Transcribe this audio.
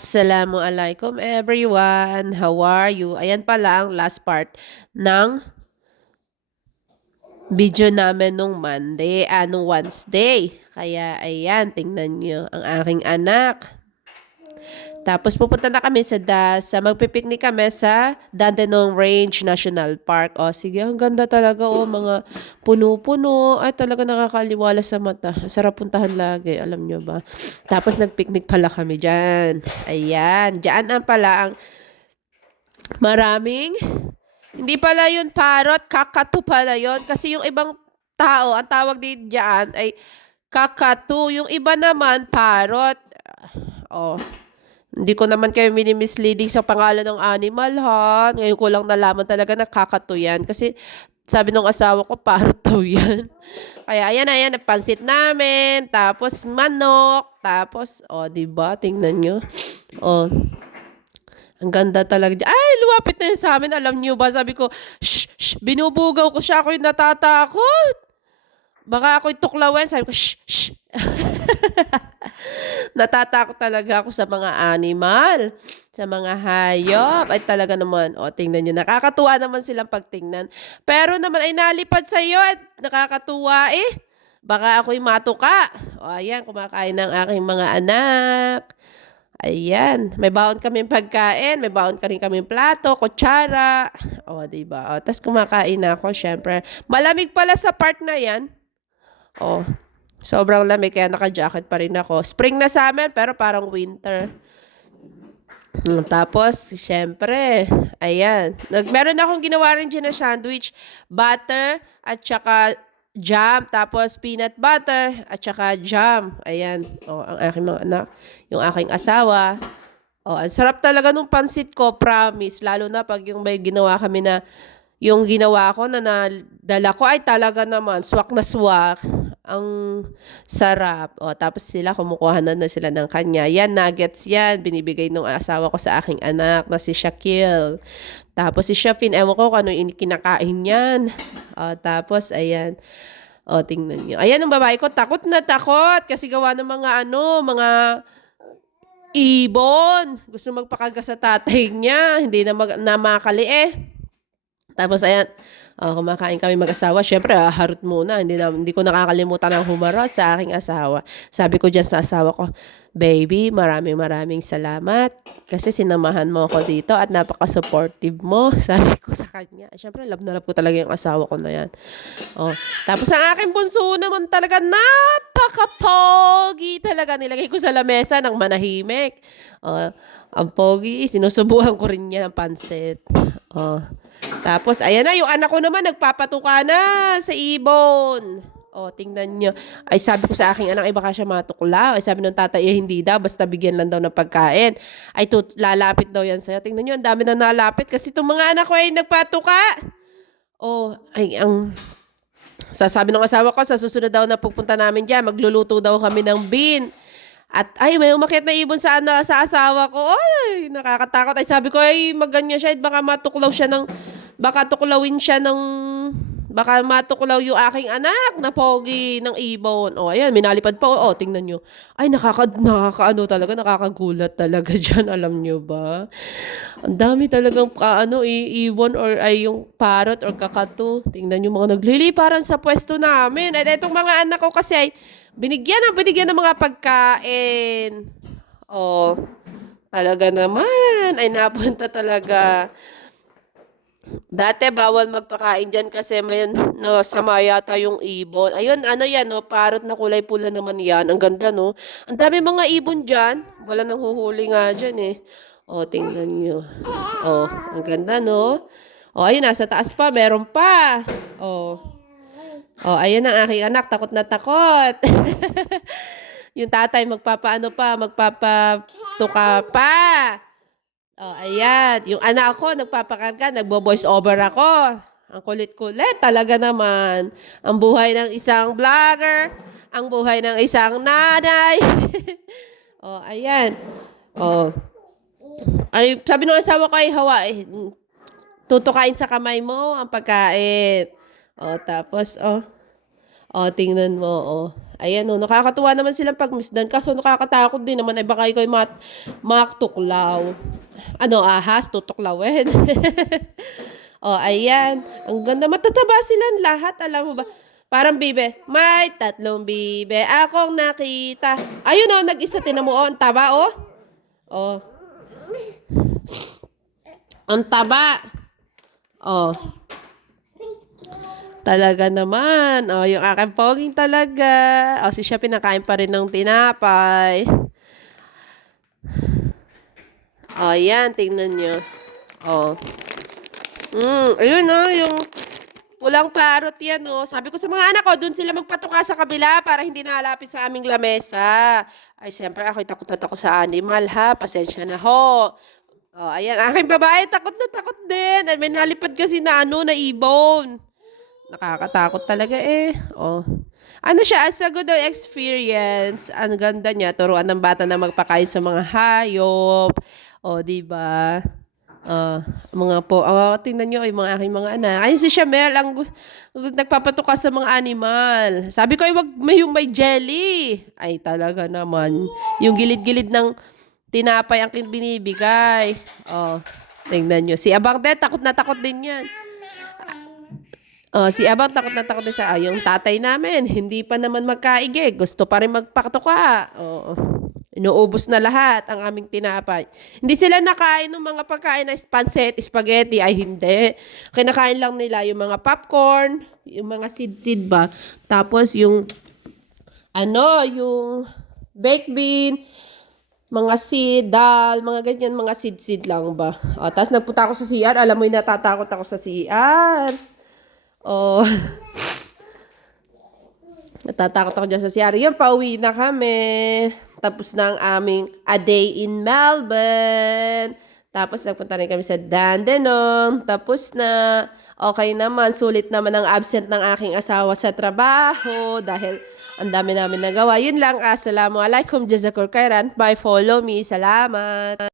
Assalamualaikum everyone. How are you? Ayan pala ang last part ng video namin nung Monday, nung Wednesday. Kaya ayan, tingnan nyo ang aking anak. Tapos pupunta na kami sa DAS, magpipiknik kami sa Dandenong Range National Park. O sige, ang ganda talaga o mga puno-puno. Ay talaga nakakaliwala sa mata. Sarap puntahan lagi, alam nyo ba? Tapos nagpiknik pala kami dyan. Ayan, dyan ang pala ang maraming hindi pala yun parrot, kakatu pala yun. Kasi yung ibang tao, ang tawag din dyan ay kakatu. Yung iba naman, parrot. Oh, hindi ko naman kayo mini-misleading sa pangalan ng animal, ha? Ngayon ko lang nalaman talaga na yan. Kasi sabi ng asawa ko, parrot daw yan. Kaya ayan, ayan, napansit namin. Tapos manok. Tapos, oh, di ba? Tingnan nyo. Oh, ang ganda talaga. Ay, luwapit na yun sa amin. Alam niyo ba? Sabi ko, shh, shh, binubugaw ko siya. Ako yung natatakot. Baka ako'y tuklawin. Sabi ko, shh, shh. natatakot talaga ako sa mga animal. Sa mga hayop. Ay talaga naman. O, tingnan nyo. Nakakatuwa naman silang pagtingnan. Pero naman ay nalipad sa iyo at nakakatuwa eh. Baka ako'y matuka. O, ayan, kumakain ng aking mga anak. Ayan, may baon kaming pagkain, may baon ka rin kaming plato, kutsara. O, di ba? Tapos kumakain ako, syempre. Malamig pala sa part na yan. O, sobrang lamig, kaya naka-jacket pa rin ako. Spring na sa amin, pero parang winter. Mm, Tapos, syempre, ayan. Nag, meron akong ginawa rin dyan na sandwich. Butter at saka jam. Tapos, peanut butter at saka jam. Ayan. O, ang aking mga anak. Yung aking asawa. O, ang sarap talaga nung pansit ko, promise. Lalo na pag yung may ginawa kami na yung ginawa ko na nadala ko ay talaga naman swak na swak. Ang sarap. O, tapos sila kumukuha na, na sila ng kanya. Yan, nuggets yan. Binibigay ng asawa ko sa aking anak na si Shaquille. Tapos si Shafin, ewan ko kung ano kinakain yan. O, tapos, ayan. O, tingnan nyo. Ayan ang babae ko, takot na takot. Kasi gawa ng mga ano, mga ibon. Gusto magpakaga sa tatay niya. Hindi na, mag, na makali eh. Tapos ayan, ah, kumakain kami mag-asawa. Siyempre, ah, harot muna. Hindi, na, hindi ko nakakalimutan ang humarot sa aking asawa. Sabi ko dyan sa asawa ko, Baby, maraming maraming salamat. Kasi sinamahan mo ako dito at napaka-supportive mo. Sabi ko sa kanya. Siyempre, love na love ko talaga yung asawa ko na yan. Oh. Tapos ang aking bunso naman talaga, napaka-pogi talaga. Nilagay ko sa lamesa ng manahimik. Oh. Ang pogi, sinusubuhan ko rin niya ng pansit. Oh. Tapos, ayan na, yung anak ko naman, nagpapatuka na sa ibon. O, tingnan nyo. Ay, sabi ko sa aking anak, ay baka siya matukla. Ay, sabi ng tatay, eh, hindi daw, basta bigyan lang daw ng pagkain. Ay, tut lalapit daw yan sa'yo. Tingnan nyo, ang dami na nalapit kasi itong mga anak ko ay nagpatuka. O, ay, ang... Sasabi ng asawa ko, sa susunod daw na pupunta namin dyan, magluluto daw kami ng bean. At ay, may umakit na ibon sa, ano, sa asawa ko. Ay, nakakatakot. Ay, sabi ko, ay, maganya siya. Baka matuklaw siya ng, baka tuklawin siya ng, baka matuklaw yung aking anak na pogi ng ibon. O, ayan, minalipad pa. O, tingnan nyo. Ay, nakaka, nakakaano talaga, nakakagulat talaga dyan. Alam nyo ba? Ang dami talagang, ano, ibon or ay yung parrot or kakatu. Tingnan nyo mga nagliliparan sa pwesto namin. At itong mga anak ko kasi ay, binigyan ng binigyan ng mga pagkain. Oh, talaga naman. Ay, napunta talaga. Dati bawal magpakain dyan kasi may no, sama yata yung ibon. Ayun, ano yan, no? Parot na kulay pula naman yan. Ang ganda, no? Ang dami mga ibon dyan. Wala nang huhuli nga dyan, eh. O, tingnan nyo. O, ang ganda, no? O, ayun, nasa taas pa. Meron pa. O. O, ayun ang aking anak. Takot na takot. yung tatay magpapaano pa, magpapatuka pa. Oh, ayan. Yung anak ko, nagpapakarga, nagbo-voice over ako. Ang kulit-kulit talaga naman. Ang buhay ng isang vlogger, ang buhay ng isang nanay. oh, ayan. Oh. Ay, sabi ng asawa ko ay hawa, eh, tutukain sa kamay mo ang pagkain. Oh, tapos, oh, oh, tingnan mo, oh. Ayan o, nakakatuwa naman silang pagmisdan. Kaso nakakatakot din naman ay baka ikaw ay mat maktuklaw. Ano, ahas, tutuklawin. oh, ayan. Ang ganda. Matataba silang lahat. Alam mo ba? Parang bibe. May tatlong bibe. Akong nakita. Ayun o, nag-isa. Tinan mo o, ang taba o. Oh. Ang taba. Oh. Talaga naman. Oh, yung aking poging talaga. O, si siya pinakain pa rin ng tinapay. Oh, yan. Tingnan nyo. Oh. Mm, ayun oh, yung pulang parot yan oh. Sabi ko sa mga anak ko, dun sila magpatuka sa kabila para hindi nalapit sa aming lamesa. Ay, siyempre ako'y takot na takot sa animal ha. Pasensya na ho. Oh, ayan, aking babae, takot na takot din. Ay, may nalipad kasi na ano, na ibon. Nakakatakot talaga eh. Oh. Ano siya, as a good experience, ang ganda niya, turuan ng bata na magpakain sa mga hayop. O, di ba? Ah, mga po, oh, tingnan nyo, yung mga aking mga anak. Ayun si Shamel, ang nagpapatuka sa mga animal. Sabi ko, ay wag may yung jelly. Ay, talaga naman. Yung gilid-gilid ng tinapay ang binibigay. Oh, tingnan nyo. Si Abang din, takot na takot din yan. Oh, si Abang takot na takot din sa ay, yung tatay namin. Hindi pa naman magkaigig. Gusto pa rin magpakatuka. Oo. Inuubos na lahat ang aming tinapay. Hindi sila nakain ng mga pagkain na pancit, spaghetti. Ay, hindi. Kinakain lang nila yung mga popcorn, yung mga sid-sid ba. Tapos yung, ano, yung baked bean, mga seed, dal, mga ganyan, mga seed-seed lang ba. O, tapos nagpunta ako sa CR. Alam mo, yung natatakot ako sa CR. Oh. Natatakot ako dyan sa CR. Yun, pauwi na kami. Tapos na ang aming a day in Melbourne. Tapos nagpunta rin kami sa Dandenong. Tapos na, okay naman, sulit naman ang absent ng aking asawa sa trabaho dahil ang dami namin nagawa. Yun lang, assalamualaikum, jazakur kairan. Bye, follow me. Salamat.